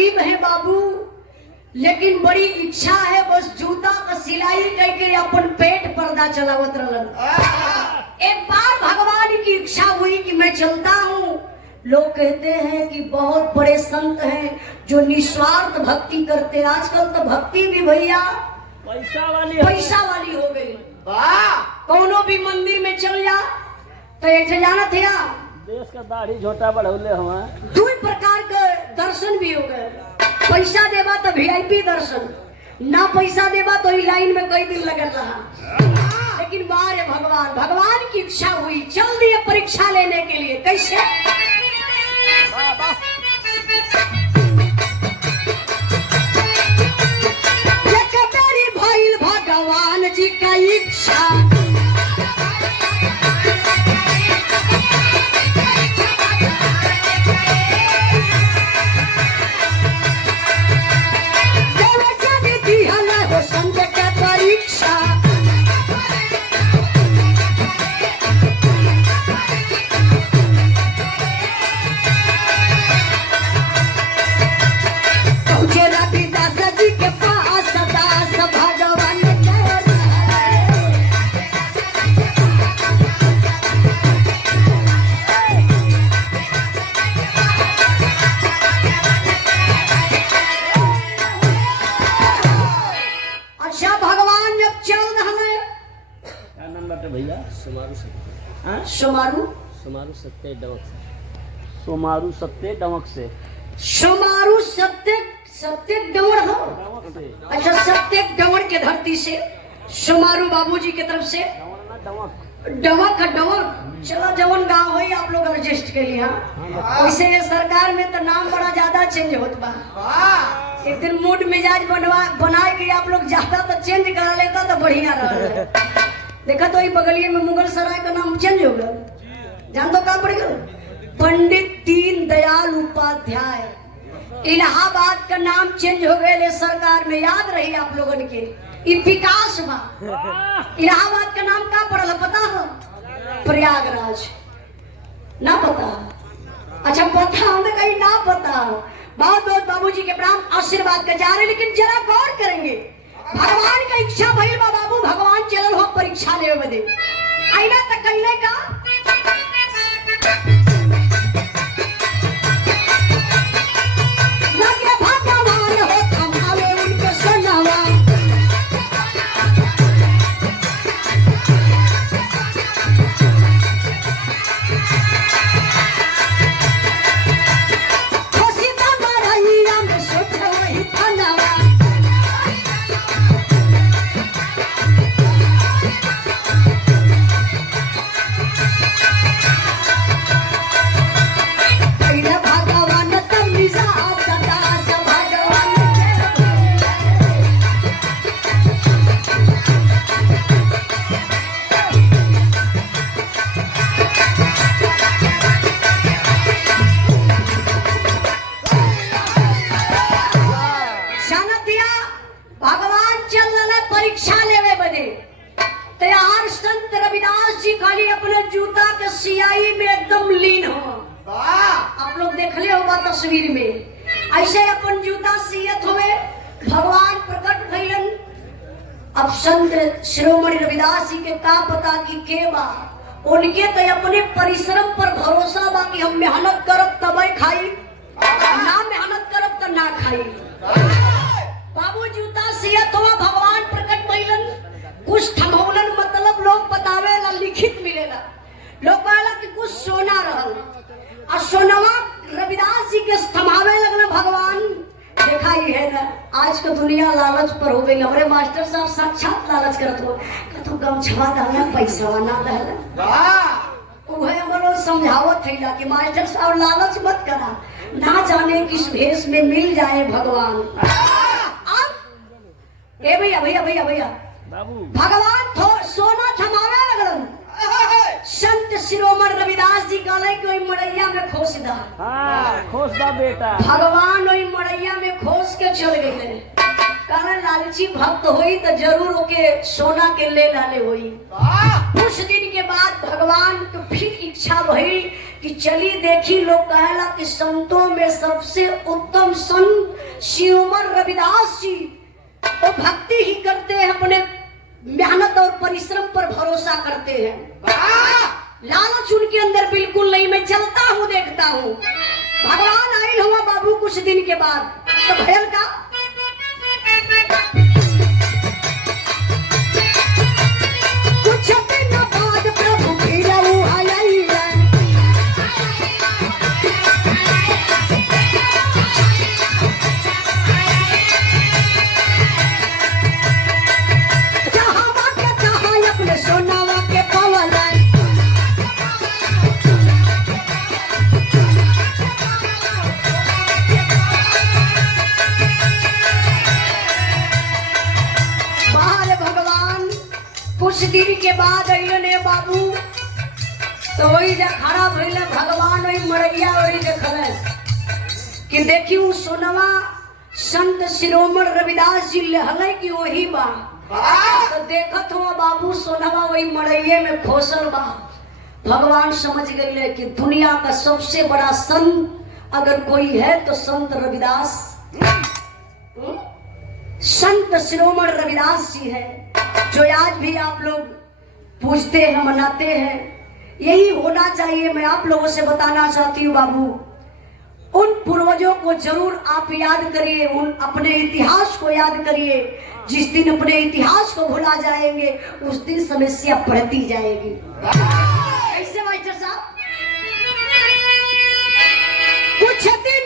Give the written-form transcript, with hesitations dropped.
गरीब है बाबू, लेकिन बड़ी इच्छा है बस जूता का सिलाई करके अपन पेट पर्दा चलावत रहलन। एक बार भगवान की इच्छा हुई कि मैं चलता हूँ। लोग कहते हैं कि बहुत बड़े संत हैं जो निस्वार्थ भक्ति करते हैं। आजकल तो भक्ति भी भैया पैसा वाली हो गई। कौनो भी मंदिर में चल जा तो ऐसे जाना थे देश का दाढ़ी झोटा बढ़ौले हुआ, दो प्रकार के दर्शन भी हो गए। पैसा देवा तो VIP दर्शन, ना पैसा देवा तो लाइन में कई दिन लगल रहा। लेकिन बारे भगवान की इच्छा हुई, चल दिए परीक्षा लेने के लिए। कैसे? भइल भगवान जी का इच्छा, सोमारू सत्य डमक से सोमारू सत्य डमड़ हो। अच्छा, सत्य डमड़ के धरती से सोमारू बाबूजी की तरफ से डमक। चलो जवन गाँव हो आप लोग एडजस्ट के लिए। वैसे सरकार में तो नाम बड़ा ज्यादा चेंज होत बा। एक दिन मूड मिजाज बनाए के आप लोग ज्यादा तो चेंज करा लेता तो बढ़िया रहा। देखा तो बगलिए में मुगल सराय का नाम चेंज हो गया। जान दो कहाँ पड़ गया? पंडित दीनदयाल उपाध्याय। इलाहाबाद का नाम चेंज हो गए सरकार में। याद रही आप लोगों के विकास बा। इलाहाबाद का नाम क्या पड़ल पता हो? प्रयागराज। ना पता? अच्छा पता हमें कहीं ना पता। बहुत बहुत बाबूजी के प्रणाम, आशीर्वाद का जा रहे। लेकिन जरा गौर करेंगे, भगवान का इच्छा भइल बा बाबू, भगवान चलल हो परीक्षा लेवे बदे। आईना तक कहले का लगे भगवान हो थमावे उनके सनवा। खुशिता मरैया में सोचे वही थनवा। तस्वीर में ऐसे अपन जूता सियत हुए भगवान प्रकट भइलन। अब संत शिरोमणि रविदास जी के का पता कि के बा, उनके तो अपने परिश्रम पर भरोसा बा कि हम मेहनत करब तब खाई, ना मेहनत करब तो ना खाई। बाबू जूता सियत हुआ भगवान प्रकट भइलन। कुछ थमौलन मतलब लोग बतावेला, लिखित मिलेला। लोग कहला कि कुछ सोना रहल और सोनवा रविदास जी के थमावे लगना भगवान। देखा ही है ना, आज का दुनिया लालच पर हो गई। हमारे मास्टर साहब साक्षात लालच करत हो, तो गमछवा दाना पैसा ना दहला। वह हमरो समझावत थैला कि मास्टर साहब लालच मत करा, ना जाने किस भेष में मिल जाए भगवान। अब ए भैया भगवान सोना थमावे लगलन। संत शिरोमणि रविदास जी कहले कि मड़ैया में खोस दा। खोस दा बेटा। भगवान वही मड़ैया में खोस के चल गए। कारण लालची भक्त हुई तो जरूर ओके सोना के ले लाले हुई। कुछ दिन के बाद भगवान तो फिर इच्छा भई कि चली देखी लोग कहेला कि संतों में सबसे उत्तम संत शिरोमण रविदास जी वो भक्ति ही करते हैं, अपने मेहनत और परिश्रम पर भरोसा करते हैं। लालच उनके अंदर बिल्कुल नहीं। मैं चलता हूँ देखता हूँ, भगवान आयल हुआ बाबू कुछ दिन के बाद तो भयल का कुछ दिन बाद प्रभु फिर अपने सोनावा के पवन कुछ दिन के बाद अइले बाबू तो वही जा खड़ा भइले भगवान वही मरैया वही देखले कि देखी उ सोनवा संत शिरोमण रविदास जी लहले कि वही बा। तो देखत हो बाबू सोनवा वही मरैये में खोसल बा। भगवान समझ गए कि दुनिया का सबसे बड़ा संत अगर कोई है तो संत रविदास, संत शिरोमण रविदास जी है, जो आज भी आप लोग पूजते हैं, मनाते हैं। यही होना चाहिए। मैं आप लोगों से बताना चाहती हूँ बाबू, उन पूर्वजों को जरूर आप याद करिए, उन अपने इतिहास को याद करिए। जिस दिन अपने इतिहास को भुला जाएंगे उस दिन समस्या बढ़ती जाएगी। कैसे मास्टर साहब? कुछ दिन